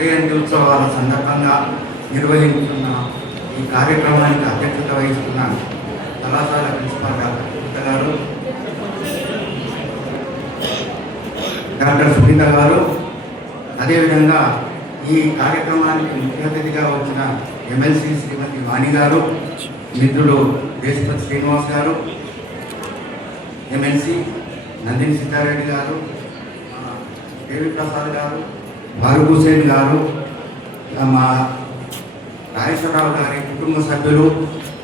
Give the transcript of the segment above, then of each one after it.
జయంతి ఉత్సవాల సందర్భంగా నిర్వహించున్న ఈ కార్యక్రమానికి అధ్యక్షత వహిస్తున్న కళాశాల ప్రిన్సిపాల్ డాక్టర్ సునీత గారు, అదేవిధంగా ఈ కార్యక్రమానికి ముఖ్య అతిథిగా వచ్చిన ఎమ్మెల్సీ శ్రీమతి వాణి గారు, మిత్రుడు దేశపతి శ్రీనివాస్ గారు, ఎమ్మెల్సీ నందిని సీతారెడ్డి గారు, దేవి ప్రసాద్ గారు, ఫారూక్ హుసేన్ గారు, మా రాజేశ్వరరావు గారి కుటుంబ సభ్యులు,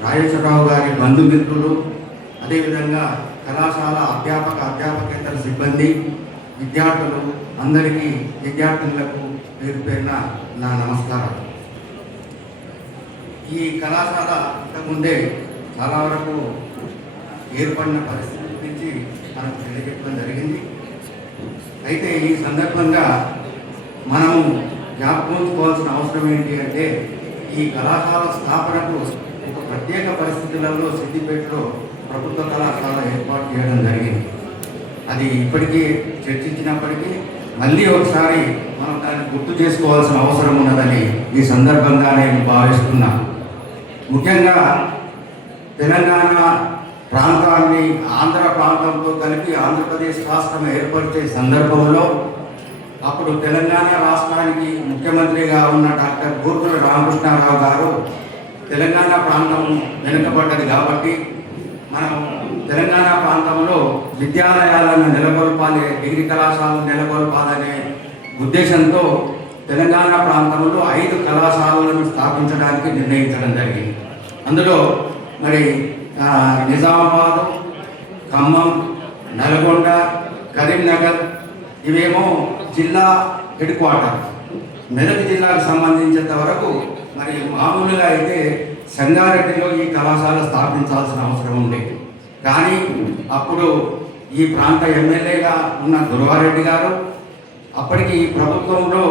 రాజేశ్వరరావు గారి బంధుమిత్రులు, అదేవిధంగా కళాశాల అధ్యాపకేతర సిబ్బంది, విద్యార్థులు అందరికీ, విద్యార్థులకు పేరు పేరున నా నమస్కారం. ఈ కళాశాల ఇంతకుముందే చాలా వరకు ఏర్పడిన పరిస్థితి గురించి మనకు తెలియజెప్పడం జరిగింది. అయితే ఈ సందర్భంగా మనము జ్ఞాపకం అవసరం ఏంటి అంటే, ఈ కళాశాల స్థాపనకు ఒక ప్రత్యేక పరిస్థితులలో సిద్దిపేటలో ప్రభుత్వ కళాశాల ఏర్పాటు చేయడం జరిగింది. అది ఇప్పటికీ చర్చించినప్పటికీ మళ్ళీ ఒకసారి మనం దాన్ని గుర్తు చేసుకోవాల్సిన అవసరం ఉన్నదని ఈ సందర్భంగా నేను భావిస్తున్నాను. ముఖ్యంగా తెలంగాణ ప్రాంతాన్ని ఆంధ్ర ప్రాంతంతో కలిపి ఆంధ్రప్రదేశ్ రాష్ట్రం ఏర్పరిచే సందర్భంలో అప్పుడు తెలంగాణ రాష్ట్రానికి ముఖ్యమంత్రిగా ఉన్న డాక్టర్ బూర్గుల రామకృష్ణారావు గారు తెలంగాణ ప్రాంతం వెనుకబడ్డది కాబట్టి మనం తెలంగాణ ప్రాంతంలో విద్యాలయాలను నెలకొల్పాలి, డిగ్రీ కళాశాలను నెలకొల్పాలనే ఉద్దేశంతో తెలంగాణ ప్రాంతంలో 5 కళాశాలలను స్థాపించడానికి నిర్ణయించడం జరిగింది. అందులో మరి నిజామాబాద్, ఖమ్మం, నల్గొండ, కరీంనగర్ ఇవేమో జిల్లా హెడ్ క్వార్టర్. మెదక్ జిల్లాకు సంబంధించినంత వరకు మరి మామూలుగా అయితే సంగారెడ్డిలో ఈ కళాశాల స్థాపించాల్సిన అవసరం ఉండేది. కానీ అప్పుడు ఈ ప్రాంత ఎమ్మెల్యేగా ఉన్న గురువారెడ్డి గారు, అప్పటికి ప్రభుత్వంలో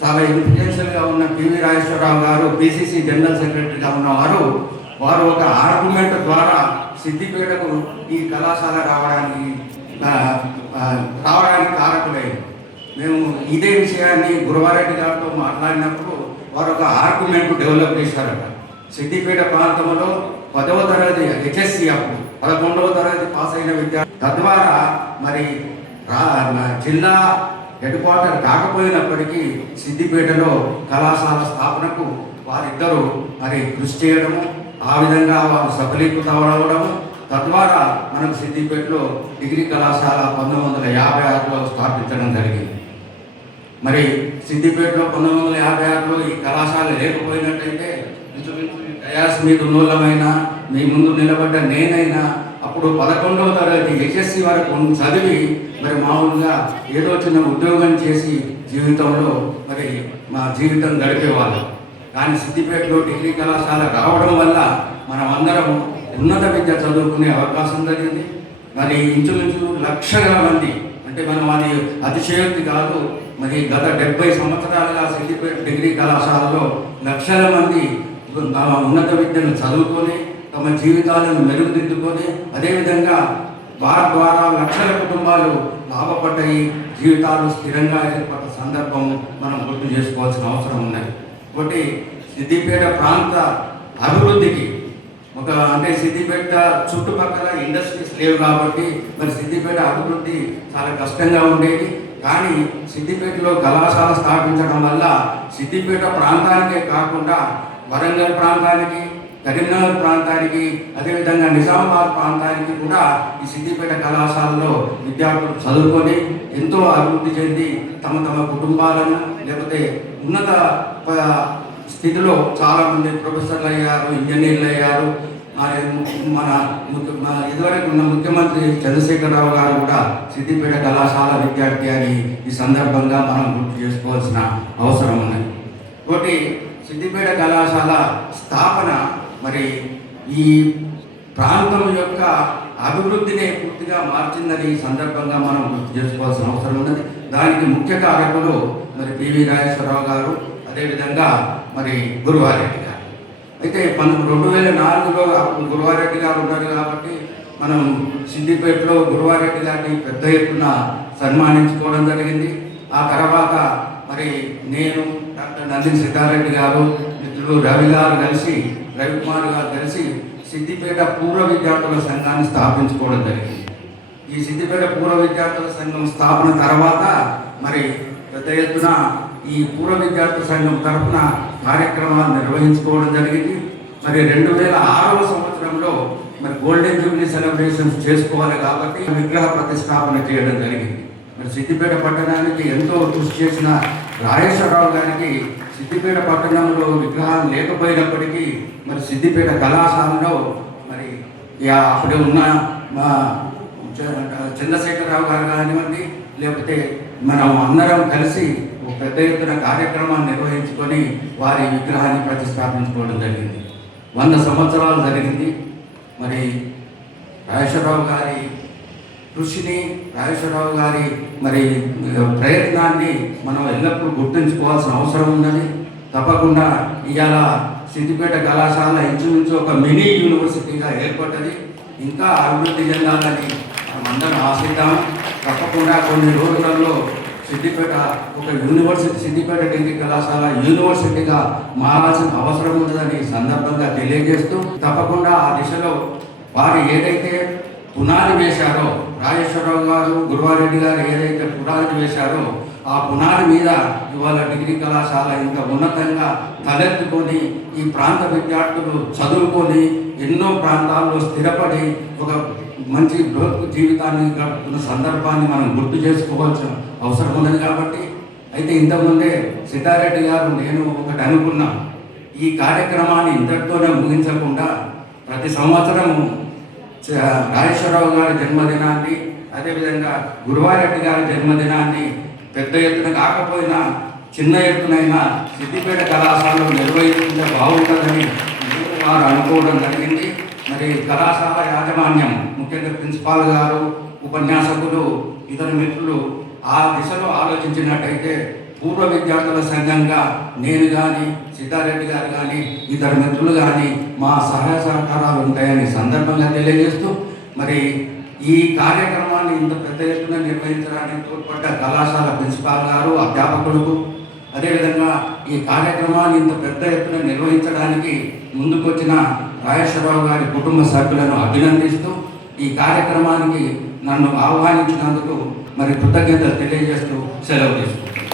చాలా ఇన్ఫ్లుయెన్షియల్గా ఉన్న పివి రాజేశ్వరరావు గారు, పిసిసి జనరల్ సెక్రటరీగా ఉన్నవారు, వారు ఒక ఆర్గ్యుమెంట్ ద్వారా సిద్దిపేటకు ఈ కళాశాల రావడానికి కారకులైంది. మేము ఇదే విషయాన్ని గురువారెడ్డి గారితో మాట్లాడినప్పుడు వారు ఒక ఆర్గ్యుమెంట్ డెవలప్ చేశారట. సిద్దిపేట ప్రాంతంలో 10వ తరగతి HSC అప్పుడు 11వ తరగతి పాస్ అయిన విద్యార్థి, తద్వారా మరి జిల్లా హెడ్ క్వార్టర్ కాకపోయినప్పటికీ సిద్దిపేటలో కళాశాల స్థాపనకు వారిద్దరూ మరి కృషి చేయడము, ఆ విధంగా వారు సఫలీకృతం అవడము, తద్వారా మనకు సిద్దిపేటలో డిగ్రీ కళాశాల 1956లో స్థాపించడం జరిగింది. మరి సిద్దిపేటలో 1956లో ఈ కళాశాల లేకపోయినట్టయితే డయాస్ మీద ఉన్నోళ్ళమైనా, మీ ముందు నిలబడ్డ నేనైనా అప్పుడు 11వ తరగతి HSC వరకు చదివి మరి మామూలుగా ఏదో చిన్న ఉద్యోగం చేసి జీవితంలో మరి మా జీవితం గడిపేవాళ్ళం. కానీ సిద్దిపేటలో డిగ్రీ కళాశాల రావడం వల్ల మనం అందరం ఉన్నత విద్య చదువుకునే అవకాశం జరిగింది. మరి ఇంచుమించు లక్షల మంది, అంటే మనం అది అతిశయోక్తి కాదు, మరి గత 70 సంవత్సరాలుగా సిద్దిపేట డిగ్రీ కళాశాలలో లక్షల మంది తమ ఉన్నత విద్యను చదువుకొని తమ జీవితాలను మెరుగుదిద్దుకొని, అదేవిధంగా వారి ద్వారా లక్షల కుటుంబాలు లాభపడ్డాయి, జీవితాలు స్థిరంగా ఏర్పడ్డ సందర్భం మనం గుర్తు చేసుకోవాల్సిన అవసరం ఉన్నది. కాబట్టి సిద్దిపేట ప్రాంత అభివృద్ధికి అంటే సిద్దిపేట చుట్టుపక్కల ఇండస్ట్రీస్ లేవు కాబట్టి మరి సిద్దిపేట అభివృద్ధి చాలా కష్టంగా ఉండేది. కానీ సిద్దిపేటలో కళాశాల స్థాపించడం వల్ల సిద్దిపేట ప్రాంతానికే కాకుండా వరంగల్ ప్రాంతానికి, కరీంనగర్ ప్రాంతానికి, అదేవిధంగా నిజామాబాద్ ప్రాంతానికి కూడా ఈ సిద్దిపేట కళాశాలలో విద్యార్థులు చదువుకొని ఎంతో అభివృద్ధి చెంది తమ కుటుంబాలను, లేకపోతే ఉన్నత స్థితిలో చాలామంది ప్రొఫెసర్లు అయ్యారు, ఇంజనీర్లు అయ్యారు. మన ఇదివరకు ఉన్న ముఖ్యమంత్రి చంద్రశేఖరరావు గారు కూడా సిద్దిపేట కళాశాల విద్యార్థి అని ఈ సందర్భంగా మనం గుర్తు చేసుకోవాల్సిన అవసరం ఉన్నది. ఒకటి సిద్దిపేట కళాశాల స్థాపన మరి ఈ ప్రాంతం యొక్క అభివృద్ధిని పూర్తిగా మార్చిందని ఈ సందర్భంగా మనం గుర్తు చేసుకోవాల్సిన అవసరం ఉన్నది. దానికి ముఖ్య కారకులు మరి పివి రాజేశ్వరరావు గారు, అదేవిధంగా మరి గురువారెడ్డి గారు. అయితే 2004లో గురువారెడ్డి గారు ఉన్నారు కాబట్టి మనం సిద్దిపేటలో గురువారెడ్డి గారిని పెద్ద ఎత్తున సన్మానించుకోవడం జరిగింది. ఆ తర్వాత మరి నేను నందిని సిద్ధారెడ్డి గారు, మిత్రులు రవి గారు కలిసి, రవికుమార్ గారు కలిసి సిద్దిపేట పూర్వ విద్యార్థుల సంఘాన్ని స్థాపించుకోవడం జరిగింది. ఈ సిద్దిపేట పూర్వ విద్యార్థుల సంఘం స్థాపన తర్వాత మరి పెద్ద ఎత్తున ఈ పూర్వ విద్యార్థుల సంఘం తరఫున కార్యక్రమాలు నిర్వహించుకోవడం జరిగింది. మరి 2006వ సంవత్సరంలో మరి గోల్డెన్ జూబ్లీ సెలబ్రేషన్స్ చేసుకోవాలి కాబట్టి విగ్రహ ప్రతిష్టాపన చేయడం జరిగింది. మరి సిద్దిపేట పట్టణానికి ఎంతో కృషి చేసిన రాజేశ్వరరావు గారికి సిద్దిపేట పట్టణంలో విగ్రహాలు లేకపోయినప్పటికీ మరి సిద్దిపేట కళాశాలలో మరి అప్పుడు ఉన్న మా చంద్రశేఖరరావు గారు కానివ్వండి, లేకపోతే మనం అందరం కలిసి ఒక పెద్ద ఎత్తున కార్యక్రమాన్ని నిర్వహించుకొని వారి విగ్రహాన్ని ప్రతిష్టాపించుకోవడం జరిగింది. 100 సంవత్సరాలు జరిగింది. మరి రాజేశ్వరరావు గారి కృషిని, రాజేశ్వరరావు గారి మరి ప్రయత్నాన్ని మనం ఎల్లప్పుడూ గుర్తుంచుకోవాల్సిన అవసరం ఉన్నది. తప్పకుండా ఇవాళ సిద్దిపేట కళాశాల ఇంచుమించు ఒక మినీ యూనివర్సిటీగా ఏర్పడ్డది. ఇంకా అభివృద్ధి చెందాలని అందరం ఆశిద్దాం. తప్పకుండా కొన్ని రోజులలో సిద్దిపేట ఒక యూనివర్సిటీ, సిద్దిపేట డిగ్రీ కళాశాల యూనివర్సిటీగా మారాల్సిన అవసరం ఉందని సందర్భంగా తెలియజేస్తూ, తప్పకుండా ఆ దిశలో వారు ఏదైతే పునాది వేశారో, రాజేశ్వరరావు గారు, గురువారెడ్డి గారు ఏదైతే పునాది వేశారో ఆ పునాది మీద ఇవాళ డిగ్రీ కళాశాల ఇంకా ఉన్నతంగా తలెత్తుకొని ఈ ప్రాంత విద్యార్థులు చదువుకొని ఎన్నో ప్రాంతాల్లో స్థిరపడి ఒక మంచి జీవితాన్ని గడుపుతున్న సందర్భాన్ని మనం గుర్తు చేసుకోవాల్సిన అవసరం ఉన్నది. కాబట్టి అయితే ఇంతకుముందే సిద్ధారెడ్డి గారు, నేను ఒకటి అనుకున్నా, ఈ కార్యక్రమాన్ని ఇంతటితోనే ముగించకుండా ప్రతి సంవత్సరము రాజేశ్వరరావు గారి జన్మదినాన్ని, అదేవిధంగా గురువారెడ్డి గారి జన్మదినాన్ని పెద్ద ఎత్తున కాకపోయినా చిన్న ఎత్తునైనా సిద్దిపేట కళాశాలలో నిర్వహించే బాగుంటుందని వారు అనుకోవడం జరిగింది. మరి కళాశాల యాజమాన్యం, ముఖ్యంగా ప్రిన్సిపాల్ గారు, ఉపన్యాసకులు, ఇతర మిత్రులు ఆ దిశలో ఆలోచించినట్టయితే పూర్వ విద్యార్థుల సంఘంగా నేను కానీ, సిద్ధారెడ్డి గారు కానీ, ఇతర మిత్రులు కానీ మా సహాయ సహకారాలు ఉంటాయని సందర్భంగా తెలియజేస్తూ, మరి ఈ కార్యక్రమాన్ని ఇంత పెద్ద ఎత్తున నిర్వహించడానికి తోడ్పడ్డ కళాశాల ప్రిన్సిపాల్ గారు, అధ్యాపకులకు, అదేవిధంగా ఈ కార్యక్రమాన్ని ఇంత పెద్ద ఎత్తున నిర్వహించడానికి ముందుకొచ్చిన రాజేశ్వరరావు గారి కుటుంబ సభ్యులను అభినందిస్తూ ఈ కార్యక్రమానికి నన్ను ఆహ్వానించినందుకు మరి కృతజ్ఞతలు తెలియజేస్తూ సెలవు తీసుకుంటాను.